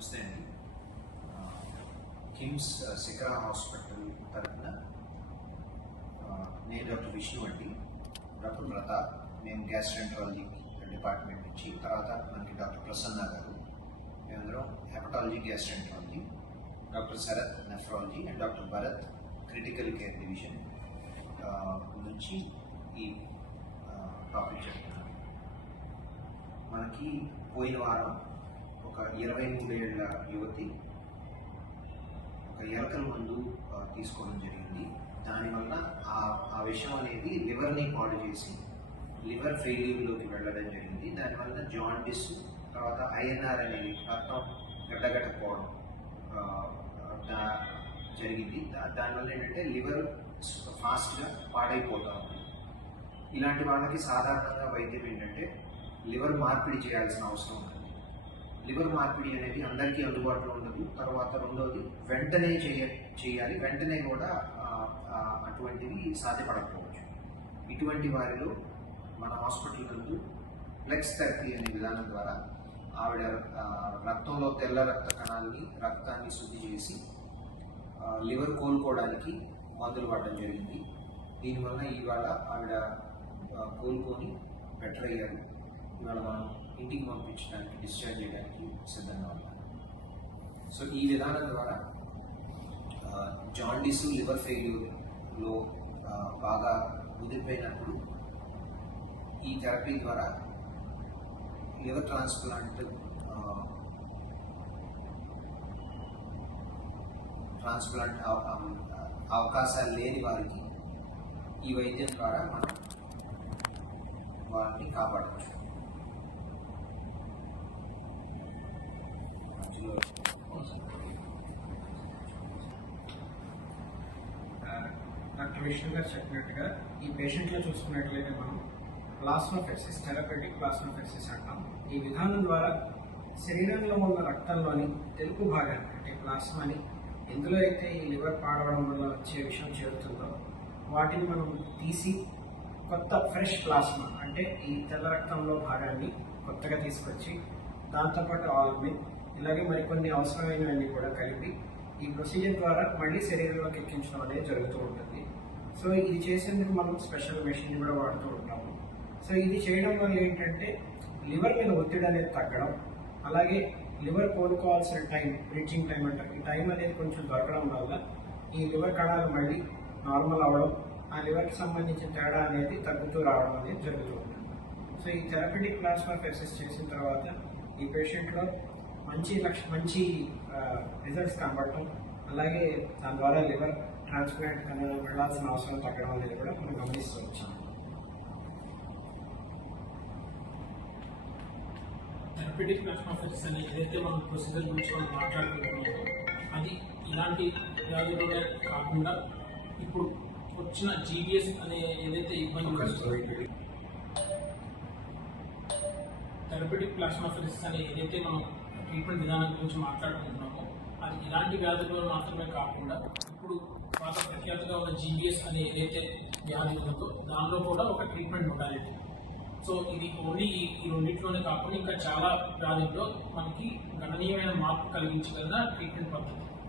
నమస్తే అండి కిమ్స్ శిఖరా హాస్పిటల్ తరఫున నేను డాక్టర్ విష్ణు అండి డాక్టర్ ప్రతాప్ మేము గ్యాస్ట్రెంట్రాలజీ డిపార్ట్మెంట్ నుంచి తర్వాత మనకి డాక్టర్ ప్రసన్న గారు మేమందరం hepatology gastroenterology doctor Sharath nephrology and doctor Bharath critical care division uh, నుంచి ఈ uh, టాపిక్ చెప్తున్నాను మనకి పోయిన వారం ఒక ఇరవై మూడేళ్ల యువతి ఒక ఎలకల మందు తీసుకోవడం జరిగింది దానివల్ల ఆ ఆ విషయం అనేది లివర్ని పాడు చేసి లివర్ ఫెయిల్యూర్లోకి వెళ్ళడం జరిగింది దానివల్ల జాండిస్ తర్వాత ఐఎన్ఆర్ అనేది అర్థం గడ్డగట్టకపోవడం జరిగింది దానివల్ల ఏంటంటే లివర్ ఫాస్ట్గా పాడైపోతా ఉంది ఇలాంటి వాళ్ళకి సాధారణంగా వైద్యం ఏంటంటే లివర్ మార్పిడి చేయాల్సిన అవసరం ఉంది లివర్ మార్పిడి అనేది అందరికీ అందుబాటులో ఉండదు తర్వాత రెండవది వెంటనే చేయ చేయాలి వెంటనే కూడా అటువంటివి సాధ్యపడకపోవచ్చు ఇటువంటి వారిలో మన హాస్పిటల్ నందు ఫ్లెక్స్ థెరపీ అనే విధానం ద్వారా ఆవిడ రక్తంలో తెల్ల రక్త కణాలని రక్తాన్ని శుద్ధి చేసి లివర్ కోలుకోవడానికి మందులు పడడం జరిగింది దీనివల్ల ఇవాళ ఆవిడ కోలుకొని బెటర్ అయ్యారు ఇవాళ మనం ఇంటికి పంపించడానికి డిశ్చార్జ్ చేయడానికి సిద్ధంగా ఉన్నాం సో ఈ విధానం ద్వారా జాండీసు లివర్ ఫెయిల్యూర్లో బాగా కుదిరిపోయినప్పుడు ఈ థెరపీ ద్వారా లివర్ ట్రాన్స్ప్లాంట్ ట్రాన్స్ప్లాంట్ అవకాశాలు లేని వారికి ఈ వైద్యం ద్వారా మనం వారిని కాపాడవచ్చు డాక్టర్ విష్ణు గారు చెప్పినట్టుగా ఈ పేషెంట్లో చూసుకున్నట్లయితే మనం ప్లాస్మోఫెక్సిస్ థెరపెటిక్ ప్లాస్మోఫెక్సిస్ అంటాం ఈ విధానం ద్వారా శరీరంలో ఉన్న రక్తంలోని తెలుపు భాగాన్ని అంటే ప్లాస్మాని ఎందులో అయితే ఈ లివర్ పాడవడం వల్ల వచ్చే విషయం చేరుతుందో వాటిని మనం తీసి కొత్త ఫ్రెష్ ప్లాస్మా అంటే ఈ తెల్ల రక్తంలో భాగాన్ని కొత్తగా తీసుకొచ్చి దాంతోపాటు ఆల్మిన్ ఇలాగే మరికొన్ని అవసరమైనవన్నీ కూడా కలిపి ఈ ప్రొసీజర్ ద్వారా మళ్ళీ శరీరంలోకి ఎక్కించడం అనేది జరుగుతూ ఉంటుంది సో ఇది చేసేందుకు మనం స్పెషల్ మెషిన్ కూడా వాడుతూ ఉంటాము సో ఇది చేయడం వల్ల ఏంటంటే లివర్ మీద ఒత్తిడి అనేది తగ్గడం అలాగే లివర్ కోలుకోవాల్సిన టైం బ్రీచింగ్ టైం అంటారు ఈ టైం అనేది కొంచెం దొరకడం వల్ల ఈ లివర్ కణాలు మళ్ళీ నార్మల్ అవ్వడం ఆ లివర్కి సంబంధించిన తేడా అనేది తగ్గుతూ రావడం అనేది జరుగుతూ ఉంటుంది సో ఈ థెరపెటిక్ ప్లాస్మా ఎక్సెస్ చేసిన తర్వాత ఈ పేషెంట్లో మంచి లక్ష మంచి రిజల్ట్స్ కనబడటం అలాగే దాని ద్వారా లివర్ ట్రాన్స్ప్లాంట్ కన్నా వెళ్ళాల్సిన అవసరం తగ్గడం అనేది కూడా మనం గమనిస్తూ వచ్చాం థెరపటిక్ మెట్మాఫిక్స్ అని ఏదైతే మనం ప్రొసీజర్ గురించి మనం మాట్లాడుకుంటున్నామో అది ఇలాంటి వ్యాధులుగా కాకుండా ఇప్పుడు వచ్చిన జీబీఎస్ అనే ఏదైతే ఇబ్బంది థెరపటిక్ ప్లాస్మాఫిక్స్ అని ఏదైతే మనం ట్రీట్మెంట్ విధానం గురించి మాట్లాడుకుంటున్నాము అది ఇలాంటి వ్యాధులలో మాత్రమే కాకుండా ఇప్పుడు పాత ప్రఖ్యాతగా ఉన్న జీబీఎస్ అనే ఏదైతే వ్యాధి ఉందో దానిలో కూడా ఒక ట్రీట్మెంట్ ఉండాలి సో ఇది ఓన్లీ ఈ రెండింటిలోనే కాకుండా ఇంకా చాలా వ్యాధుల్లో మనకి గణనీయమైన మార్పు కలిగించగల ట్రీట్మెంట్ పద్ధతి